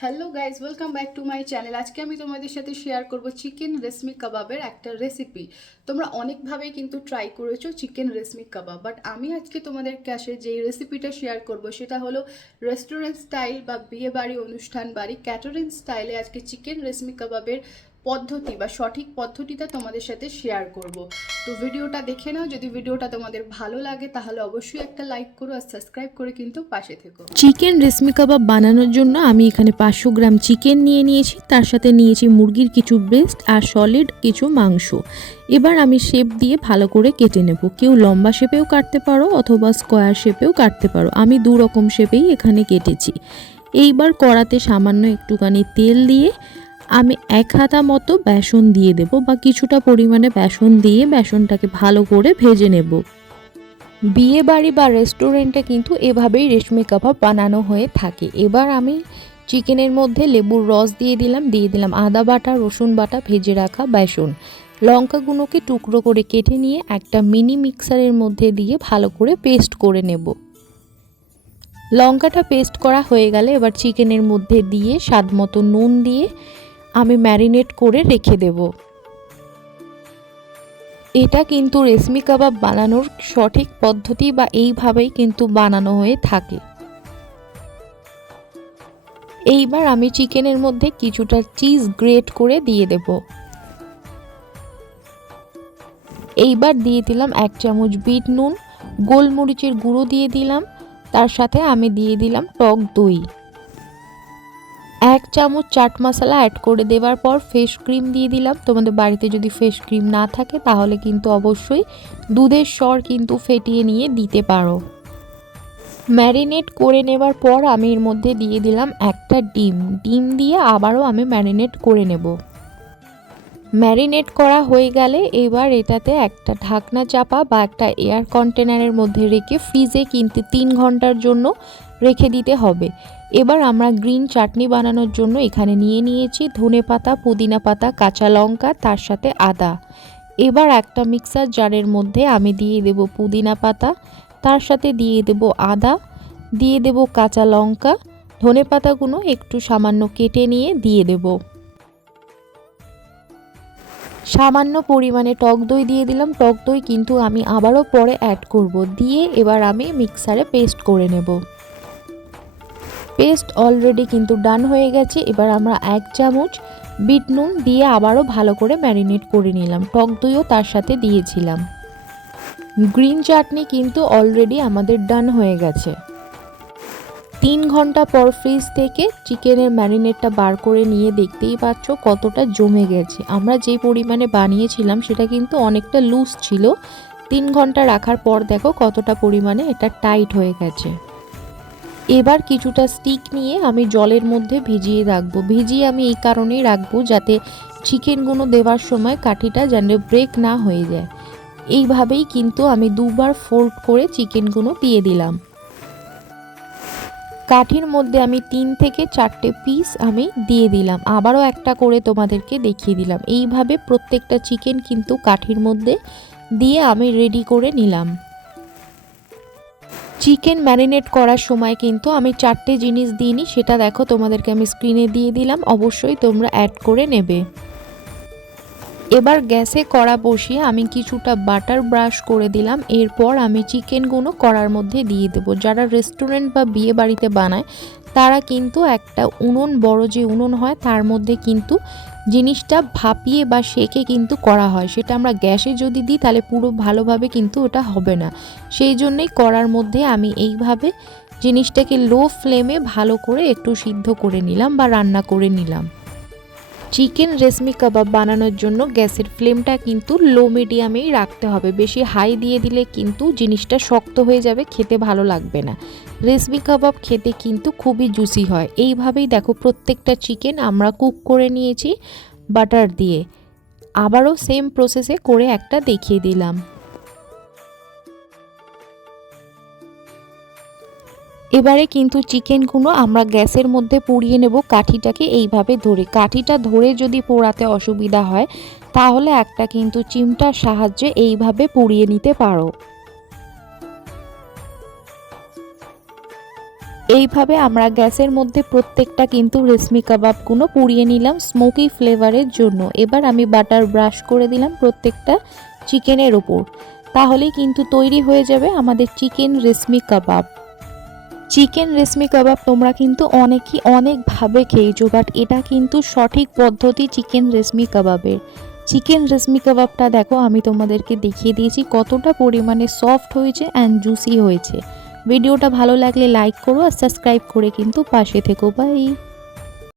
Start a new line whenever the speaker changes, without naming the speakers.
Hello guys welcome back to my channel আজকে আমি তোমাদের সাথে শেয়ার করব চিকেন রেশমি কাবাবের একটা রেসিপি তোমরা অনেকভাবেই কিন্তু ট্রাই করেছ চিকেন রেশমি কাবাব বাট আমি আজকে তোমাদের কাছে যেই রেসিপিটা শেয়ার করব সেটা হলো রেস্টুরেন্ট স্টাইল বা বিয়ে বাড়ি অনুষ্ঠান বাড়ি ক্যাটারিং স্টাইলে আজকে চিকেন রেশমি কাবাবের পদ্ধতি বা সঠিক পদ্ধতিটা তোমাদের সাথে শেয়ার করব। তো ভিডিওটা দেখে নাও, যদি ভিডিওটা তোমাদের ভালো লাগে তাহলে অবশ্যই একটা লাইক করো আর সাবস্ক্রাইব করে কিন্তু পাশে থেকো।
চিকেন রেশমি কাবাব বানানোর জন্য আমি এখানে পাঁচশো গ্রাম চিকেন নিয়ে নিয়েছি, তার সাথে নিয়েছি মুরগির কিছু ব্রেস্ট আর সলিড কিছু মাংস। এবার আমি শেপ দিয়ে ভালো করে কেটে নেব। কেউ লম্বা শেপেও কাটতে পারো অথবা স্কোয়ার শেপেও কাটতে পারো। আমি দু রকম শেপেই এখানে কেটেছি। এইবার কড়াতে সামান্য একটুখানি তেল দিয়ে আমি এক হাতা মতো বেসন দিয়ে দেব বা কিছুটা পরিমাণে বেসন দিয়ে বেসনটাকে ভালো করে ভেজে নেব। বিয়ে বাড়ি বা রেস্টুরেন্টে কিন্তু এভাবেই রেশমি কাবাব বানানো হয়ে থাকে। এবার আমি চিকেনের মধ্যে লেবুর রস দিয়ে দিলাম দিয়ে দিলাম আদা বাটা, রসুন বাটা, ভেজে রাখা বেসন। লঙ্কাগুলোকে টুকরো করে কেটে নিয়ে একটা মিনি মিক্সারের মধ্যে দিয়ে ভালো করে পেস্ট করে নেব। লঙ্কাটা পেস্ট করা হয়ে গেলে এবার চিকেনের মধ্যে দিয়ে স্বাদ মতো নুন দিয়ে আমি ম্যারিনেট করে রেখে দেবো। এটা কিন্তু রেশমি কাবাব বানানোর সঠিক পদ্ধতি বা এইভাবেই কিন্তু বানানো হয়ে থাকে। এইবার আমি চিকেনের মধ্যে কিছুটা চিজ গ্রেট করে দিয়ে দেব। এইবার দিয়ে দিলাম এক চামচ বিট নুন, গোলমরিচের গুঁড়ো দিয়ে দিলাম, তার সাথে আমি দিয়ে দিলাম টক দই। এক চামচ চাট মশলা অ্যাড করে দেওয়ার পর ফেস ক্রিম দিয়ে দিলাম। তোমাদের বাড়িতে যদি ফেস ক্রিম না থাকে, তাহলে কিন্তু অবশ্যই দুধের স্বর কিন্তু ফেটিয়ে নিয়ে দিতে পারো। ম্যারিনেট করে নেবার পর আমি এর মধ্যে দিয়ে দিলাম একটা ডিম। ডিম দিয়ে আবারও আমি ম্যারিনেট করে নেব। ম্যারিনেট করা হয়ে গেলে এবার এটাতে একটা ঢাকনা চাপা বা একটা এয়ার কন্টেনারের মধ্যে রেখে ফ্রিজে কিন্তু তিন ঘণ্টার জন্য রেখে দিতে হবে। এবার আমরা গ্রিন চাটনি বানানোর জন্য এখানে নিয়ে নিয়েছি ধনে পাতা, পুদিনা পাতা, কাঁচা লঙ্কা, তার সাথে আদা। এবার একটা মিক্সার জারের মধ্যে আমি দিয়ে দেব পুদিনা পাতা, তার সাথে দিয়ে দেব আদা, দিয়ে দেব কাঁচা লঙ্কা, ধনে পাতাগুলো একটু সামান্য কেটে নিয়ে দিয়ে দেব। সামান্য পরিমাণে টক দই দিয়ে দিলাম, টক দই কিন্তু আমি আবারও পরে অ্যাড করব। দিয়ে এবার আমি মিক্সারে পেস্ট করে নেব। পেস্ট অলরেডি কিন্তু ডান হয়ে গেছে। এবার আমরা এক চামচ বিট নুন দিয়ে আবারও ভালো করে ম্যারিনেট করে নিলাম। টক দইও তার সাথে দিয়েছিলাম। গ্রিন চাটনি কিন্তু অলরেডি আমাদের ডান হয়ে গেছে। তিন ঘণ্টা পর ফ্রিজ থেকে চিকেনের ম্যারিনেটটা বার করে নিয়ে দেখতেই পাচ্ছ কতটা জমে গেছে। আমরা যে পরিমাণে বানিয়েছিলাম সেটা কিন্তু অনেকটা লুজ ছিল। তিন ঘণ্টা রাখার পর দেখো কতটা পরিমাণে এটা টাইট হয়ে গেছে। এবার কিছুটা স্টিক নিয়ে আমি জলের মধ্যে ভিজিয়ে রাখব। ভিজিয়ে আমি এই কারণেই রাখব যাতে চিকেনগুলো দেওয়ার সময় কাঠিটা যেন ব্রেক না হয়ে যায়। এইভাবেই কিন্তু আমি দুবার ফোল্ড করে চিকেনগুলো দিয়ে দিলাম। কাঠির মধ্যে আমি তিন থেকে চারটে পিস আমি দিয়ে দিলাম। আবারও একটা করে তোমাদেরকে দেখিয়ে দিলাম। এইভাবে প্রত্যেকটা চিকেন কিন্তু কাঠির মধ্যে দিয়ে আমি রেডি করে নিলাম। চিকেন ম্যারিনেট করার সময় কিন্তু আমি চারটে জিনিস দিইনি, সেটা দেখো তোমাদেরকে আমি স্ক্রিনে দিয়ে দিলাম, অবশ্যই তোমরা অ্যাড করে নেবে। এবার গ্যাসে কড়া বসিয়ে আমি কিছুটা বাটার ব্রাশ করে দিলাম, এরপর আমি চিকেনগুলো কড়ার মধ্যে দিয়ে দেবো। যারা রেস্টুরেন্ট বা বিয়ে বাড়িতে বানায় তারা কিন্তু একটা উনুন, বড় যে উনুন হয়, তার মধ্যে কিন্তু জিনিসটা ভাপিয়ে বা সেকে কিন্তু করা হয়। সেটা আমরা গ্যাসে যদি দিই, তাহলে পুরো ভালোভাবে কিন্তু ওটা হবে না। সেই জন্যই করার মধ্যে আমি এইভাবে জিনিসটাকে লো ফ্লেমে ভালো করে একটু সিদ্ধ করে নিলাম বা রান্না করে নিলাম। চিকেন রেশমি কাবাব বানানোর জন্য গ্যাসের ফ্লেমটা কিন্তু লো মিডিয়ামেই রাখতে হবে। বেশি হাই দিয়ে দিলে কিন্তু জিনিসটা শক্ত হয়ে যাবে, খেতে ভালো লাগবে না। রেশমি কাবাব খেতে কিন্তু খুবই জুসি হয়। এইভাবেই দেখো প্রত্যেকটা চিকেন আমরা কুক করে নিয়েছি বাটার দিয়ে। আবারও সেম প্রসেসে করে একটা দেখিয়ে দিলাম। এবারে কিন্তু চিকেনগুলো আমরা গ্যাসের মধ্যে পুড়িয়ে নেব কাঠিটাকে এইভাবে ধরে। কাঠিটা ধরে যদি পোড়াতে অসুবিধা হয়, তাহলে একটা কিন্তু চিমটার সাহায্যে এইভাবে পুড়িয়ে নিতে পারো। এইভাবে আমরা গ্যাসের মধ্যে প্রত্যেকটা কিন্তু রেশমি কাবাবগুলো পুড়িয়ে নিলাম স্মোকি ফ্লেভারের জন্য। এবার আমি বাটার ব্রাশ করে দিলাম প্রত্যেকটা চিকেনের ওপর। তাহলেই কিন্তু তৈরি হয়ে যাবে আমাদের চিকেন রেশমি কাবাব। চিকেন রেশমি কাবাব তোমরা কিন্তু অনেকই অনেকভাবে খেয়েছো বাট এটা কিন্তু সঠিক পদ্ধতি চিকেন রেশমি কাবাবের। চিকেন রেশমি কাবাবটা দেখো, আমি তোমাদেরকে দেখিয়ে দিয়েছি কতটা পরিমাণে সফট হয়েছে অ্যান্ড জুসি হয়েছে। ভিডিওটা ভালো লাগলে লাইক করো আর সাবস্ক্রাইব করে কিন্তু পাশে থেকো বাই